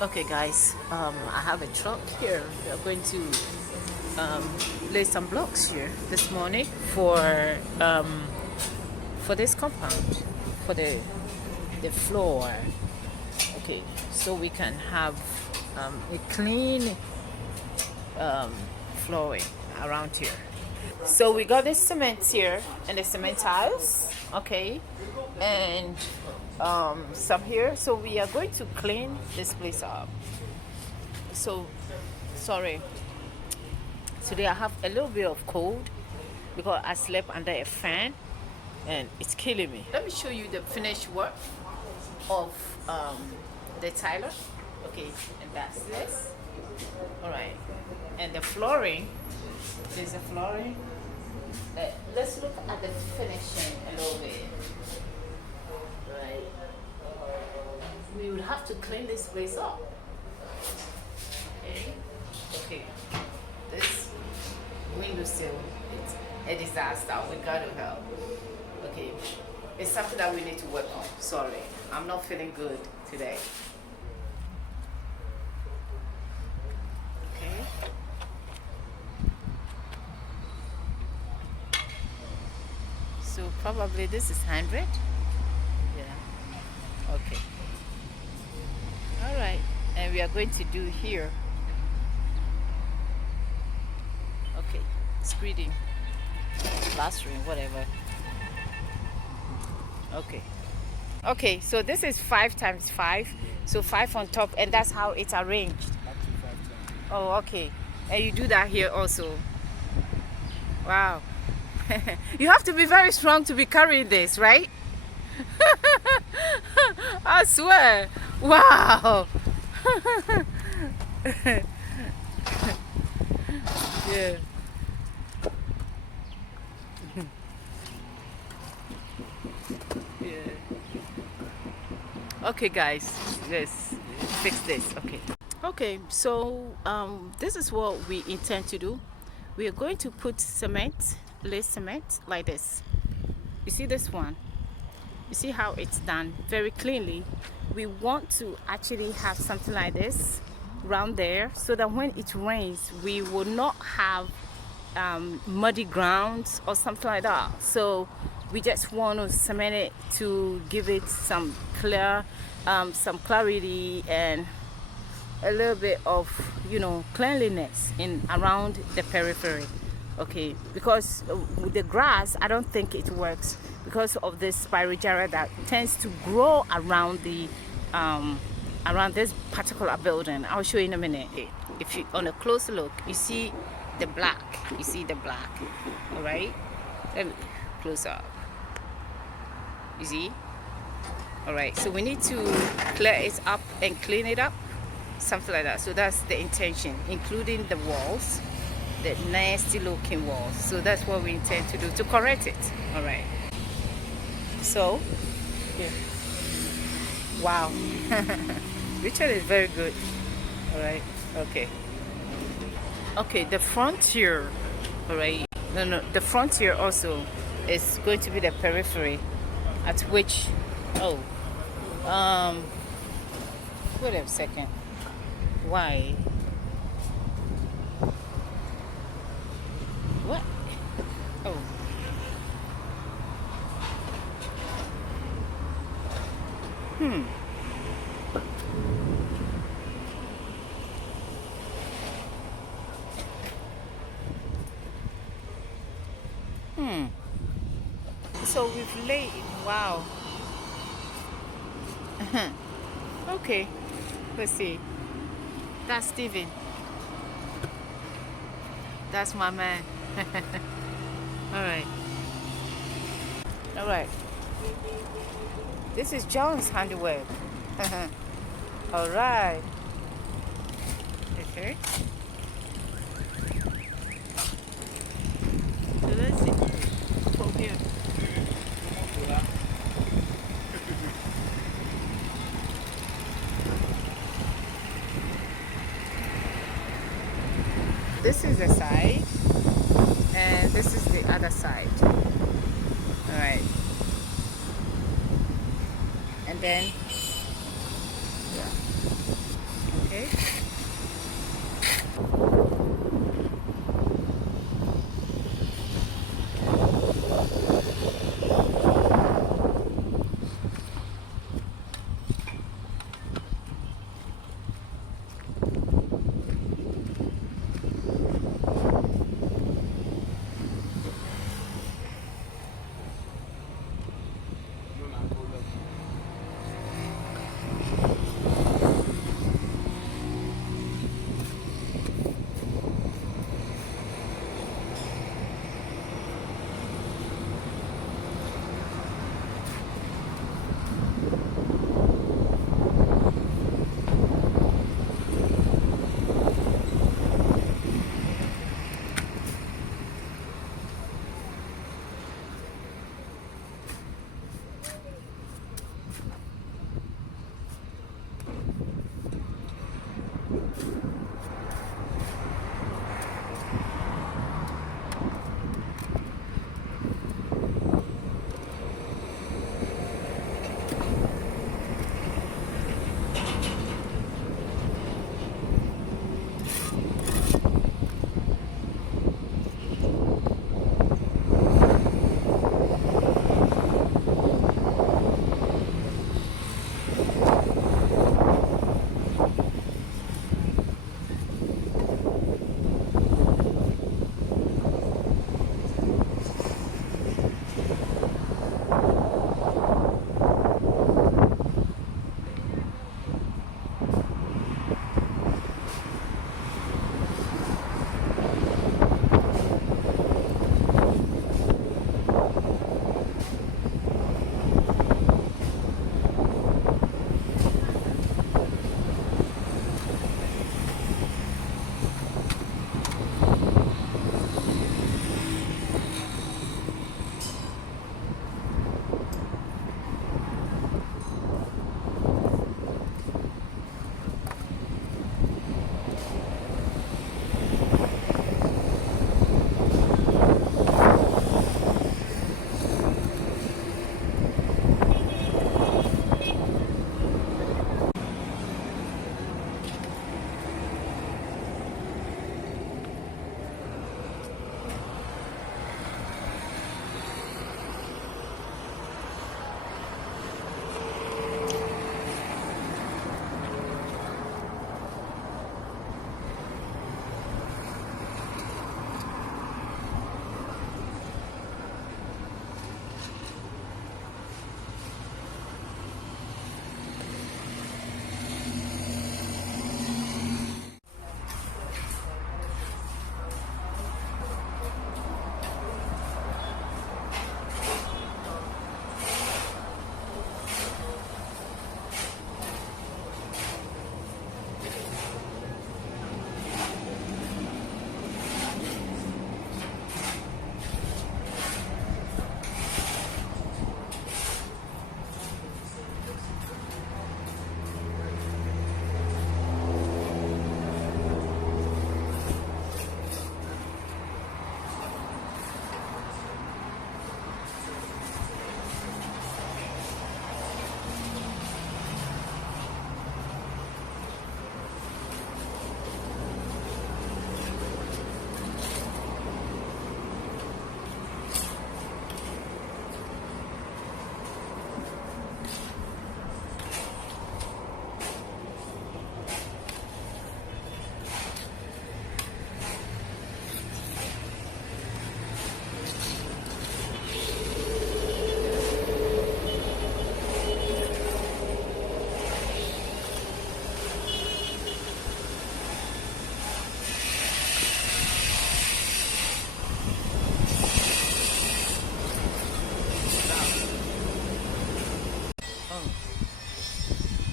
Okay guys, I have a truck here. We are going to lay some blocks here this morning for this compound, for the floor. Okay, so we can have a clean flooring around here. So we got this cement here and the cement tiles, okay, and some here. So we are going to clean this place up. So sorry, today I have a little bit of cold because I slept under a fan and it's killing me. Let me show you the finished work of the tiler. Okay, and that's this. All right, and the flooring. There's a flooring. Let's look at the finishing a little bit. Right. We would have to clean this place up. Okay. Okay. This windowsill, it's a disaster. We gotta help. Okay. It's something that we need to work on. Sorry. I'm not feeling good today. Okay. So probably this is 100. Yeah. Okay. All right. And we are going to do here. Okay. Screeding. Plastering, whatever. Okay. Okay, so this is 5 times 5. So 5 on top, and that's how it's arranged. Oh, okay. And you do that here also. Wow. You have to be very strong to be carrying this, right? I swear. Wow. Yeah. Yeah. Okay, guys, let's fix this. Okay. Okay, so this is what we intend to do. We are going to put cement, lay cement like this. You see this one? You see how it's done very cleanly. We want to actually have something like this around there so that when it rains, we will not have muddy grounds or something like that. So we just want to cement it to give it some some clarity and a little bit of cleanliness in around the periphery. Okay, because with the grass I don't think it works because of this spirogyra that tends to grow around the around this particular building. I'll show you in a minute. If you on a closer look, you see the black. You see the black. All right, let me close up. You see? All right, so we need to clear it up and clean it up, something like that. So that's the intention, including the walls, the nasty looking walls. So that's what we intend to do to correct it. All right, so yeah. Wow. Richard is very good. All right, okay. Okay, the front here, all right, no, the front here also is going to be the periphery at which wait a second, why, what, oh, so we've laid, wow. Okay, let's see. That's Steven. That's my man. All right. All right. This is John's handiwork. All right. Okay. So let's see. From here. This is the side, and this is the other side. All right. And then, yeah. Okay.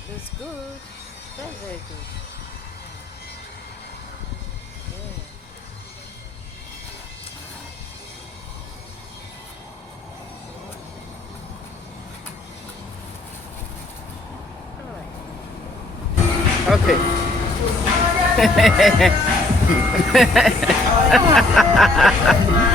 That's good. That's very good. Yeah. All right. Okay.